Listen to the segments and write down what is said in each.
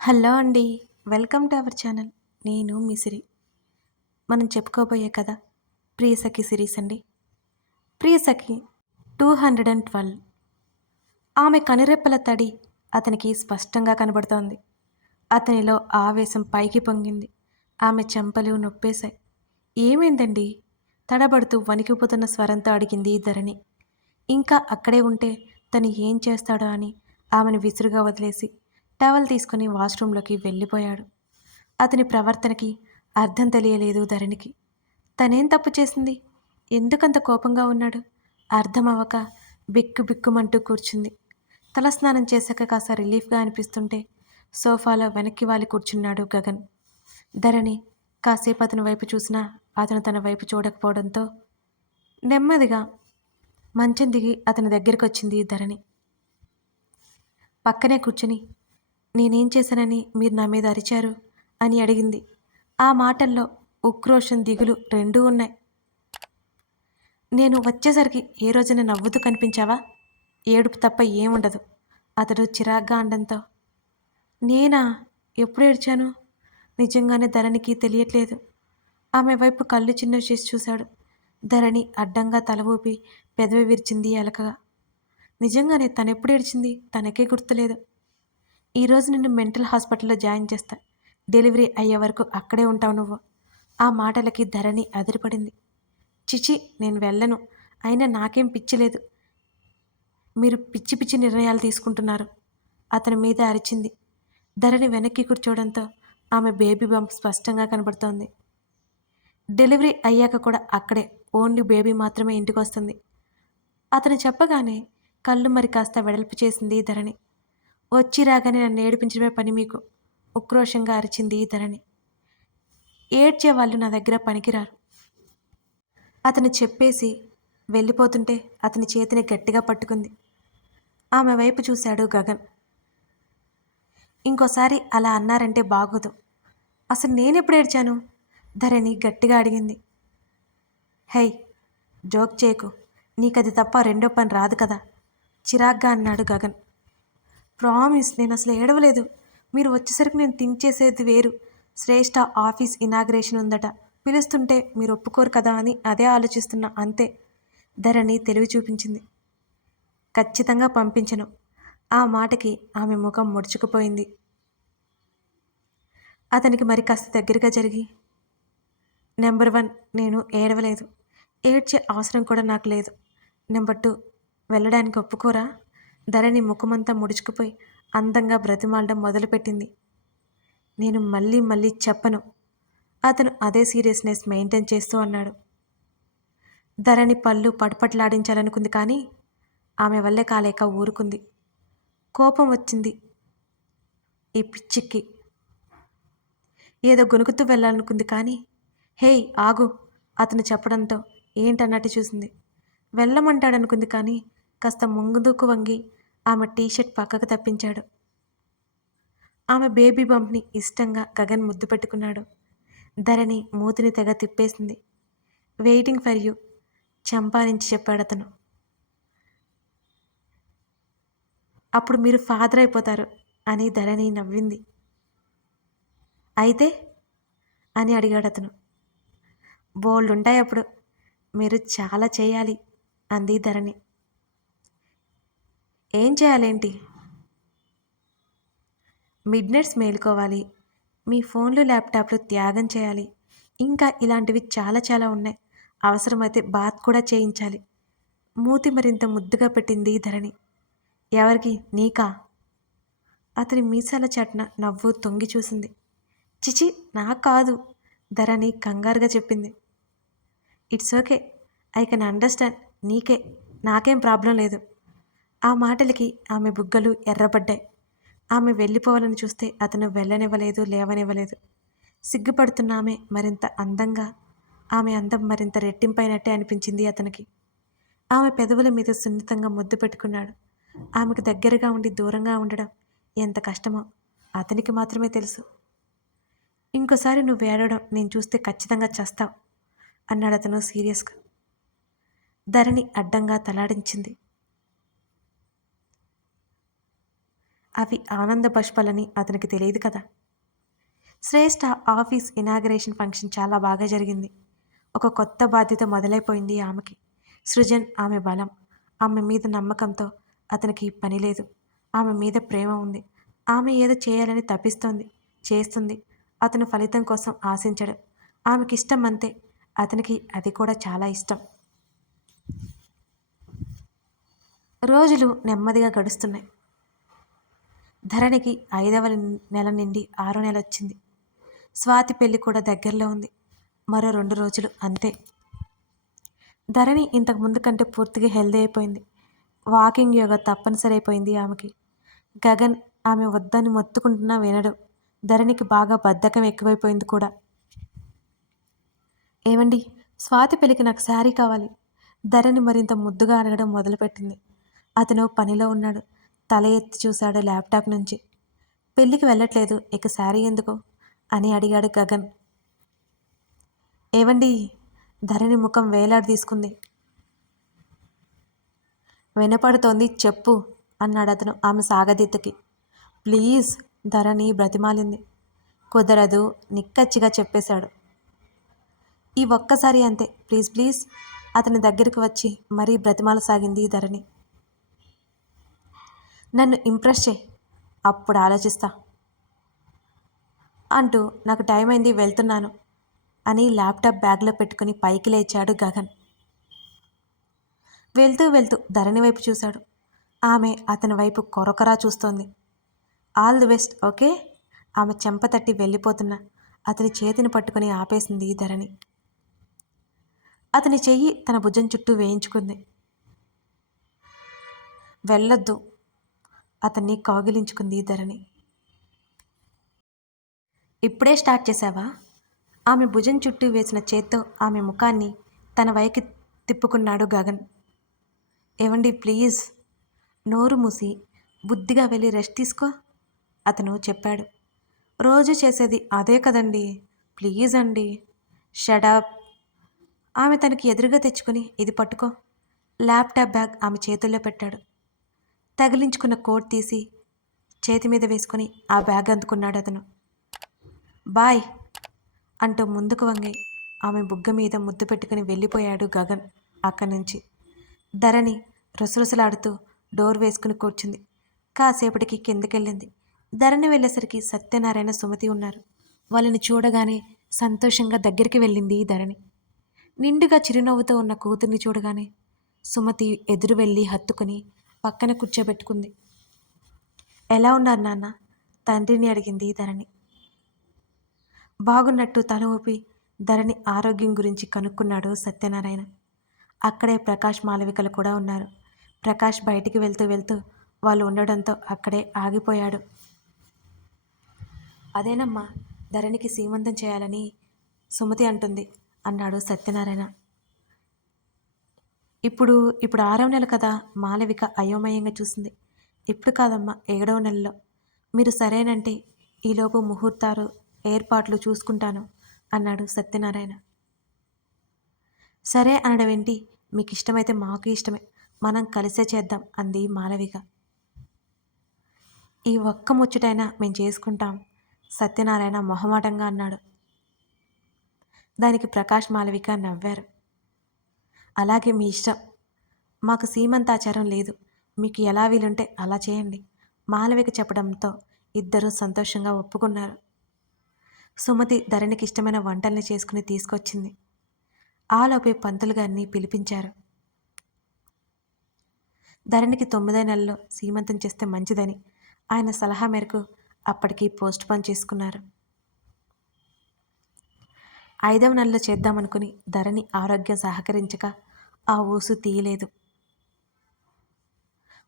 Hello అండి welcome to our channel. నేను మిసిరి మనం చెప్పుకోబోయే కథ ప్రియసఖి సిరీస్ అండి. Priyasakhi two hundred and twelve. ఆమె కనురెప్పల తడి అతనికి స్పష్టంగా కనబడుతోంది. అతనిలో ఆవేశం పైకి పొంగింది. ఆమె చెంపలు నొప్పేశాయి. ఏమైందండి? తడబడుతూ వణికిపోతున్న స్వరంతో అడిగింది ధరణి. ఇంకా అక్కడే ఉంటే తను ఏం చేస్తాడో అని ఆమెను విసురుగా వదిలేసి టవల్ తీసుకుని వాష్రూంలోకి వెళ్ళిపోయాడు. అతని ప్రవర్తనకి అర్థం తెలియలేదు ధరణికి. తనేం తప్పు చేసింది? ఎందుకంత కోపంగా ఉన్నాడు? అర్థమవక బిక్కు బిక్కుమంటూ కూర్చుంది. తలస్నానం చేశాక కాస్త రిలీఫ్గా అనిపిస్తుంటే సోఫాలో వెనక్కి వాలి కూర్చున్నాడు గగన్. ధరణి కాసేపు అతని వైపు చూసినా అతను తన వైపు చూడకపోవడంతో నెమ్మదిగా మంచం దిగి అతని దగ్గరికి వచ్చింది ధరణి. పక్కనే కూర్చుని నేనేం చేశానని మీరు నా మీద అరిచారు? అని అడిగింది. ఆ మాటల్లో ఉక్రోషం దిగులు రెండూ ఉన్నాయి. నేను వచ్చేసరికి ఏ రోజున నవ్వుతూ కనిపించావా? ఏడుపు తప్ప ఏముండదు. అతడు చిరాగ్గా అండంతో నేనా? ఎప్పుడు ఏడ్చాను? నిజంగానే ధరణికి తెలియట్లేదు. ఆమె వైపు కళ్ళు చిన్నవి చేసి చూశాడు. ధరణి అడ్డంగా తల ఊపి పెదవి విరిచింది అలకగా నిజంగానే తనెప్పుడు ఏడ్చింది? తనకే గుర్తులేదు. ఈరోజు నిన్ను మెంటల్ హాస్పిటల్లో జాయిన్ చేస్తా. డెలివరీ అయ్యే వరకు అక్కడే ఉంటావు నువ్వు. ఆ మాటలకి ధరణి అదిరిపడింది. చిచి నేను వెళ్ళను. అయినా నాకేం పిచ్చిలేదు మీరు పిచ్చి పిచ్చి నిర్ణయాలు తీసుకుంటున్నారు. అతని మీద అరిచింది. ధరణి వెనక్కి కూర్చోవడంతో ఆమె బేబీ బంప్ స్పష్టంగా కనబడుతోంది. డెలివరీ అయ్యాక కూడా అక్కడే ఓన్లీ బేబీ మాత్రమే ఇంటికి వస్తుంది అతను చెప్పగానే కళ్ళు మరి కాస్త వెడల్పు చేసింది ధరణి. వచ్చి రాగానే నన్ను ఏడిపించడమే పని మీకు. ఉక్రోషంగా అరిచింది ధరణి. ఏడ్చే వాళ్ళు నా దగ్గర పనికిరారు. అతను చెప్పేసి వెళ్ళిపోతుంటే అతని చేతిని గట్టిగా పట్టుకుంది. ఆమె వైపు చూశాడు గగన్. ఇంకోసారి అలా అన్నారంటే బాగోదు. అసలు నేనెప్పుడు ఏడ్చాను? ధరణి గట్టిగా అడిగింది. హై జోక్ చేయకు. నీకది తప్ప రెండో పని రాదు కదా? చిరాగ్గా అన్నాడు గగన్. ప్రామిస్ నేను అసలు ఏడవలేదు. మీరు వచ్చేసరికి నేను థింక్ చేసేది వేరు. శ్రేష్ఠ ఆఫీస్ ఇనాగ్రేషన్ ఉందట. పిలుస్తుంటే మీరు ఒప్పుకోరు కదా అని అదే ఆలోచిస్తున్నా అంతే. ధరణి తెలివి చూపించింది. ఖచ్చితంగా పంపించను. ఆ మాటకి ఆమె ముఖం ముడుచుకుపోయింది. అతనికి మరి కాస్త దగ్గరగా జరిగి నెంబర్ వన్ నేను ఏడవలేదు. ఏడ్చే అవసరం కూడా నాకు లేదు. నెంబర్ టూ వెళ్ళడానికి ఒప్పుకోరా? ధరణి ముఖమంతా ముడుచుకుపోయి అందంగా బ్రతిమాలడం మొదలుపెట్టింది. నేను మళ్ళీ మళ్ళీ చెప్పను. అతను అదే సీరియస్నెస్ మెయింటైన్ చేస్తూ అన్నాడు. ధరణి పళ్ళు పటపట్లాడించాలనుకుంది కానీ ఆమె వల్లే కాలేక ఊరుకుంది. కోపం వచ్చింది. ఈ పిచ్చిక్కి. ఏదో గొనుకుతూ వెళ్ళాలనుకుంది కానీ హేయ్ ఆగు అతను చెప్పడంతో ఏంటన్నట్టు చూసింది. వెళ్ళమంటాడనుకుంది కానీ కాస్త ముందుకు వంగి ఆమె టీషర్ట్ పక్కకు తప్పించాడు. ఆమె బేబీ బంప్ని ఇష్టంగా గగన్ ముద్దు పెట్టుకున్నాడు. ధరణి మూతిని తెగ తిప్పేసింది. వెయిటింగ్ ఫర్ యూ చంపారించి చెప్పాడు అతను. అప్పుడు మీరు ఫాదర్ అయిపోతారు అని ధరణి నవ్వింది. అయితే? అని అడిగాడు అతను. బోల్డ్ ఉంటాయి అప్పుడు. మీరు చాలా చేయాలి అంది ధరణి. ఏం చేయాలేంటి? Mid nights మేలుకోవాలి. మీ ఫోన్లు ల్యాప్టాప్లు త్యాగం చేయాలి. ఇంకా ఇలాంటివి చాలా చాలా ఉన్నాయి. అవసరమైతే బాత్ కూడా చేయించాలి. మూతి మరింత ముద్దుగా పెట్టింది ధరణి. ఎవరికి? నీకా? అతని మీసాల చట్న నవ్వు తొంగి చూసింది. చిచి నా కాదు ధరణి కంగారుగా చెప్పింది. It's okay. I can understand. నీకే. నాకేం ప్రాబ్లం లేదు. ఆ మాటలకి ఆమె బుగ్గలు ఎర్రబడ్డాయి. ఆమె వెళ్ళిపోవాలని చూస్తే అతను వెళ్ళనివ్వలేదు లేవనివ్వలేదు. సిగ్గుపడుతున్న ఆమె మరింత అందంగా ఆమె అందం మరింత రెట్టింపైనట్టే అనిపించింది అతనికి. ఆమె పెదవుల మీద సున్నితంగా ముద్దు పెట్టుకున్నాడు. ఆమెకు దగ్గరగా ఉండి దూరంగా ఉండడం ఎంత కష్టమో అతనికి మాత్రమే తెలుసు. ఇంకోసారి నువ్వు ఏడవడం నేను చూస్తే ఖచ్చితంగా చేస్తావు అన్నాడు అతను సీరియస్గా. ధరణి అడ్డంగా తలాడించింది. అవి ఆనంద పుష్పలని అతనికి తెలియదు కదా. శ్రేష్ఠ ఆఫీస్ ఇనాగరేషన్ ఫంక్షన్ చాలా బాగా జరిగింది. ఒక కొత్త బాధ్యత మొదలైపోయింది ఆమెకి. సృజన్ ఆమె బలం ఆమె మీద నమ్మకంతో అతనికి పని లేదు. ఆమె మీద ప్రేమ ఉంది. ఆమె ఏదో చేయాలని తప్పిస్తోంది చేస్తుంది. అతను ఫలితం కోసం ఆశించడు. ఆమెకి ఇష్టం అంతే. అతనికి అది కూడా చాలా ఇష్టం. రోజులు నెమ్మదిగా గడుస్తున్నాయి. ధరణికి ఐదవ నెల నుండి ఆరో నెల వచ్చింది. స్వాతి పెళ్ళి కూడా దగ్గరలో ఉంది. మరో రెండు రోజులు అంతే. ధరణి ఇంతకు ముందు కంటే పూర్తిగా హెల్దీ అయిపోయింది. వాకింగ్ యోగా తప్పనిసరి అయిపోయింది ఆమెకి. గగన్ ఆమె వద్దని మొత్తుకుంటున్నా వినడు. ధరణికి బాగా బద్ధకం ఎక్కువైపోయింది కూడా. ఏమండి? స్వాతి పెళ్ళికి నాకు శారీ కావాలి. ధరణి మరింత ముద్దుగా అడగడం మొదలుపెట్టింది. అతను పనిలో ఉన్నాడు. తల ఎత్తి చూశాడు ల్యాప్టాప్ నుంచి. పెళ్ళికి వెళ్ళట్లేదు ఇక శారీ ఎందుకు? అని అడిగాడు గగన్. ఏవండి ధరణి ముఖం వేలాడి తీసుకుంది. వినపడుతోంది చెప్పు అన్నాడు అతను ఆమె సాగదీతకి. ప్లీజ్ ధరణి బ్రతిమాలింది. కుదరదు నిక్కచ్చిగా చెప్పేశాడు. ఈ ఒక్కసారి అంతే ప్లీజ్ ప్లీజ్ అతని దగ్గరికి వచ్చి మరీ బ్రతిమాల సాగింది ధరణి. నన్ను ఇంప్రెస్ చేయి. అప్పుడు ఆలోచిస్తా. అంటూ నాకు టైం అయింది వెళ్తున్నాను అని ల్యాప్టాప్ బ్యాగ్లో పెట్టుకుని పైకి లేచాడు గగన్. వెళ్తూ వెళ్తూ ధరణి వైపు చూశాడు. ఆమె అతని వైపు కొరకొరా చూస్తోంది. All the best okay? ఆమె చెంప తట్టి వెళ్ళిపోతున్న అతని చేతిని పట్టుకుని ఆపేసింది ధరణి. అతని చెయ్యి తన భుజం చుట్టూ వేయించుకుంది. వెళ్ళొద్దు అతన్ని కాగిలించుకుంది ధరణి. ఇప్పుడే స్టార్ట్ చేశావా? ఆమె భుజం చుట్టూ వేసిన చేత్తో ఆమె ముఖాన్ని తన వైకి తిప్పుకున్నాడు గగన్. ఏవండి ప్లీజ్? నోరు మూసి బుద్ధిగా వెళ్ళి రెస్ట్ తీసుకో అతను చెప్పాడు. రోజు చేసేది అదే కదండి. ప్లీజ్ అండి. షడప్ ఆమె తనకి ఎదురుగా తెచ్చుకుని ఇది పట్టుకో. ల్యాప్టాప్ బ్యాగ్ ఆమె చేతుల్లో పెట్టాడు. తగిలించుకున్న కోట్ తీసి చేతి మీద వేసుకొని ఆ బ్యాగ్ అందుకున్నాడు అతను. బాయ్ అంటూ ముందుకు వంగి ఆమె బుగ్గ మీద ముద్దు పెట్టుకుని వెళ్ళిపోయాడు గగన్ అక్కడి నుంచి. ధరణి రుసరుసలాడుతూ డోర్ వేసుకుని కూర్చుంది. కాసేపటికి కిందకెళ్ళింది. ధరణి వెళ్ళేసరికి సత్యనారాయణ సుమతి ఉన్నారు. వాళ్ళని చూడగానే సంతోషంగా దగ్గరికి వెళ్ళింది ధరణి. నిండుగా చిరునవ్వుతో ఉన్న కూతుర్ని చూడగానే సుమతి ఎదురు వెళ్ళి హత్తుకుని పక్కన కూర్చోబెట్టుకుంది. ఎలా ఉన్నారు నాన్న? తండ్రిని అడిగింది ధరణి. బాగున్నట్టు తల ఊపి ధరణి ఆరోగ్యం గురించి కనుక్కున్నాడు సత్యనారాయణ. అక్కడే ప్రకాష్ మాలవికలు కూడా ఉన్నారు. ప్రకాష్ బయటికి వెళ్తూ వెళ్తూ వాళ్ళు ఉండడంతో అక్కడే ఆగిపోయాడు. అదేనమ్మా ధరణికి సీమంతం చేయాలని సుమతి అంటుంది అన్నాడు సత్యనారాయణ. ఇప్పుడు ఇప్పుడు ఆరవ నెల కదా మాలవిక అయోమయంగా చూసింది. ఇప్పుడు కాదమ్మా ఏడవ నెలలో. మీరు సరేనంటే ఈలోపు ముహూర్తాలు ఏర్పాట్లు చూసుకుంటాను అన్నాడు సత్యనారాయణ. సరే అనడమేంటి? ఏంటి మీకు ఇష్టమైతే మాకు ఇష్టమే. మనం కలిసే చేద్దాం అంది మాలవిక ఈ ఒక్క ముచ్చటైనా మేము చేసుకుంటాం సత్యనారాయణ మొహమాటంగా అన్నాడు. దానికి ప్రకాష్ మాలవిక నవ్వారు. అలాగే మీ ఇష్టం. మాకు సీమంతాచారం లేదు. మీకు ఎలా వీలుంటే అలా చేయండి. మాలవిక చెప్పడంతో ఇద్దరూ సంతోషంగా ఒప్పుకున్నారు. సుమతి ధరణికి ఇష్టమైన వంటల్ని చేసుకుని తీసుకొచ్చింది. ఆలోపే పంతులు గారిని పిలిపించారు. ధరణికి తొమ్మిదో నెలలో సీమంతం చేస్తే మంచిదని ఆయన సలహా మేరకు అప్పటికి పోస్ట్ పోన్ చేసుకున్నారు. ఐదవ నెలలో చేద్దామనుకుని ధరణి ఆరోగ్యం సహకరించక ఆ ఊసు తీయలేదు.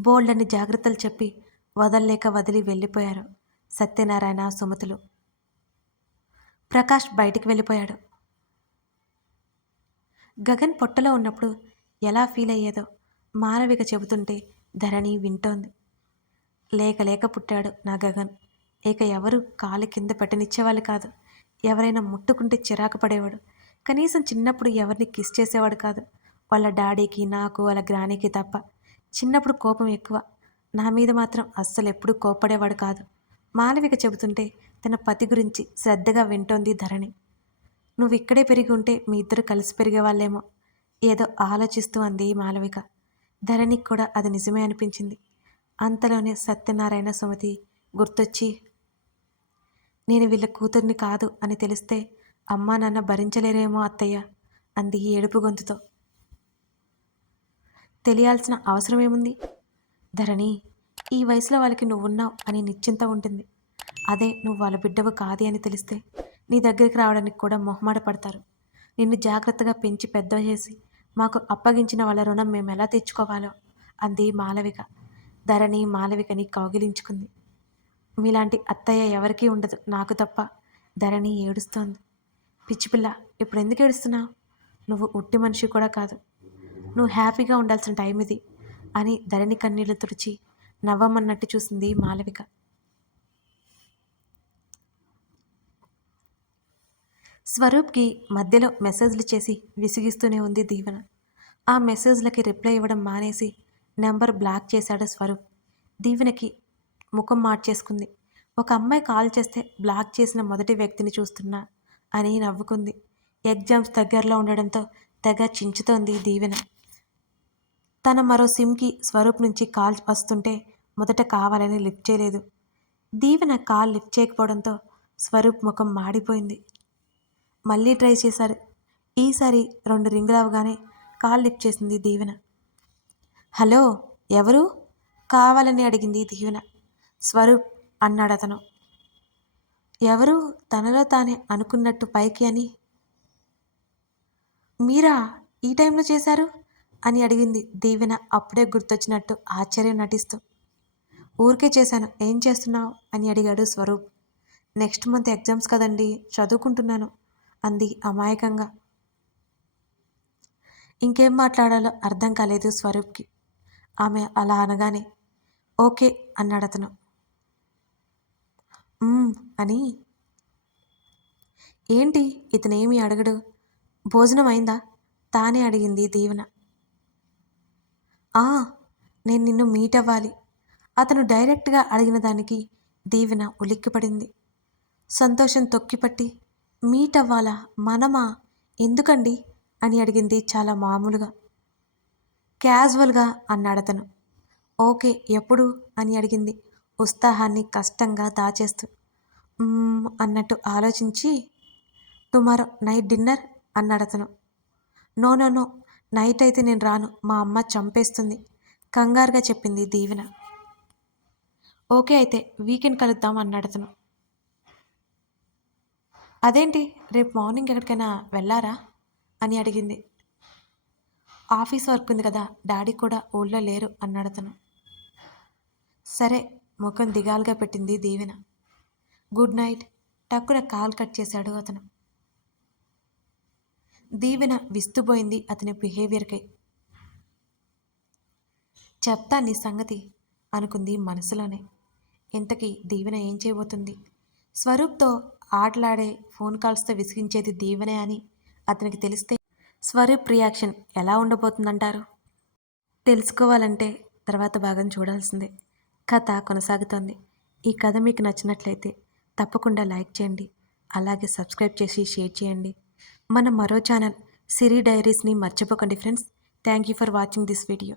బోల్డని జాగ్రత్తలు చెప్పి వదల్లేక వదిలి వెళ్ళిపోయారు సత్యనారాయణ సుమతులు. ప్రకాష్ బయటికి వెళ్ళిపోయాడు. గగన్ పొట్టలో ఉన్నప్పుడు ఎలా ఫీల్ అయ్యేదో మానవిక చెబుతుంటే ధరణి వింటోంది. లేక లేక పుట్టాడు నా గగన్. ఇక ఎవరు కాలు కింద పెట్టనిచ్చేవాళ్ళు కాదు. ఎవరైనా ముట్టుకుంటే చిరాకు పడేవాడు. కనీసం చిన్నప్పుడు ఎవరిని కిస్ చేసేవాడు కాదు. వాళ్ళ డాడీకి నాకు వాళ్ళ గ్రానీకి తప్ప చిన్నప్పుడు కోపం ఎక్కువ. నా మీద మాత్రం అస్సలు ఎప్పుడూ కోపడేవాడు కాదు. మాలవిక చెబుతుంటే తన పతి గురించి శ్రద్ధగా వింటోంది ధరణి. నువ్వు ఇక్కడే పెరిగి ఉంటే మీ ఇద్దరు కలిసి పెరిగేవాళ్ళేమో ఏదో ఆలోచిస్తూ అంది మాలవిక. ధరణికి కూడా అది నిజమే అనిపించింది. అంతలోనే సత్యనారాయణ సుమతి గుర్తొచ్చి నేను వీళ్ళ కూతుర్ని కాదు అని తెలిస్తే అమ్మా నాన్న భరించలేరేమో అత్తయ్య అంది ఏడుపు గొంతుతో. తెలియాల్సిన అవసరం ఏముంది ధరణి ఈ వయసులో వాళ్ళకి నువ్వున్నావు అని నిశ్చింత ఉంటుంది. అదే నువ్వు వాళ్ళ బిడ్డవు కాదు అని తెలిస్తే నీ దగ్గరికి రావడానికి కూడా మొహమాట పడతారు. నిన్ను జాగ్రత్తగా పెంచి పెద్ద చేసి మాకు అప్పగించిన వాళ్ళ రుణం మేము ఎలా తెచ్చుకోవాలో అంది మాలవిక. ధరణి మాలవికని కౌగిలించుకుంది. మీలాంటి అత్తయ్య ఎవరికీ ఉండదు నాకు తప్ప ధరణి ఏడుస్తోంది. పిచ్చిపిల్ల ఇప్పుడు ఎందుకు ఏడుస్తున్నావు? నువ్వు ఉట్టి మనిషి కూడా కాదు. నువ్వు హ్యాపీగా ఉండాల్సిన టైం ఇది అని ధరణి కన్నీళ్ళు తుడిచి నవ్వమన్నట్టు చూసింది మాలవిక. స్వరూప్కి మధ్యలో మెసేజ్లు చేసి విసిగిస్తూనే ఉంది దీవెన. ఆ మెసేజ్లకి రిప్లై ఇవ్వడం మానేసి నెంబర్ బ్లాక్ చేశాడు స్వరూప్. దీవెనకి ముఖం మార్చేసుకుంది. ఒక అమ్మాయి కాల్ చేస్తే బ్లాక్ చేసిన మొదటి వ్యక్తిని చూస్తున్నా అని నవ్వుకుంది. ఎగ్జామ్స్ దగ్గరలో ఉండడంతో తెగ చించుతోంది దీవెన. తన మరో సిమ్కి స్వరూప్ నుంచి కాల్ వస్తుంటే మొదట కావాలని లిఫ్ట్ చేయలేదు. దీవెన కాల్ లిఫ్ట్ చేయకపోవడంతో స్వరూప్ ముఖం మాడిపోయింది. మళ్ళీ ట్రై చేశారు. ఈసారి రెండు రింగులు అవగానే కాల్ లిఫ్ట్ చేసింది దీవెన. హలో ఎవరు? కావాలని అడిగింది దీవెన. స్వరూప్ అన్నాడు అతను. ఎవరు? తనలో తానే అనుకున్నట్టు పైకి అని. మీరా ఈ టైంలో చేశారు? అని అడిగింది దీవెన అప్పుడే గుర్తొచ్చినట్టు ఆశ్చర్యం నటిస్తూ. ఊరికే చేశాను. ఏం చేస్తున్నావు? అని అడిగాడు స్వరూప్. నెక్స్ట్ మంత్ ఎగ్జామ్స్ కదండి చదువుకుంటున్నాను అంది అమాయకంగా. ఇంకేం మాట్లాడాలో అర్థం కాలేదు స్వరూప్కి. ఆమె అలా అనగానే ఓకే అన్నాడు అతను. అని. ఏంటి? ఇతనేమి అడగడు? భోజనం అయిందా? తానే అడిగింది దీవెన. ఆ నేను నిన్ను మీట్ అవ్వాలి. అతను డైరెక్ట్గా అడిగిన దానికి దీవెన ఉలిక్కిపడింది. సంతోషం తొక్కిపట్టి మీట్ అవ్వాలా మనమా ఎందుకండి? అని అడిగింది చాలా మామూలుగా. క్యాజువల్గా అన్నాడతను ఓకే ఎప్పుడు? అని అడిగింది ఉత్సాహాన్ని కష్టంగా దాచేస్తూ. అన్నట్టు ఆలోచించి టుమారో నైట్ డిన్నర్? అన్నాడతను నో నో నో నైట్ అయితే నేను రాను. మా అమ్మ చంపేస్తుంది. కంగారుగా చెప్పింది దీవెన. ఓకే అయితే వీకెండ్ కలుద్దాం అన్నాడతను అదేంటి రేపు మార్నింగ్ ఎక్కడికైనా వెళ్ళారా? అని అడిగింది. ఆఫీస్ వర్క్ ఉంది కదా డాడీ కూడా ఊళ్ళో లేరు అన్నాడతను సరే ముఖం దిగాలుగా పెట్టింది దీవెన. Good night. టక్కున కాల్ కట్ చేశాడు అతను. దీవెన విస్తుపోయింది అతని బిహేవియర్కై. చెప్తా నీ సంగతి అనుకుంది మనసులోనే. ఇంతకీ దీవెన ఏం చేయబోతుంది? స్వరూప్తో ఆటలాడే ఫోన్ కాల్స్తో విసిగించేది దీవెనే అని అతనికి తెలిస్తే స్వరూప్ రియాక్షన్ ఎలా ఉండబోతుందంటారు? తెలుసుకోవాలంటే తర్వాత భాగం చూడాల్సిందే. కథ కొనసాగుతోంది. ఈ కథ మీకు నచ్చినట్లయితే తప్పకుండా లైక్ చేయండి. అలాగే సబ్స్క్రైబ్ చేసి షేర్ చేయండి. మన మరో ఛానల్ సిరి డైరీస్ని మర్చిపోకండి friends. Thank you for watching this video.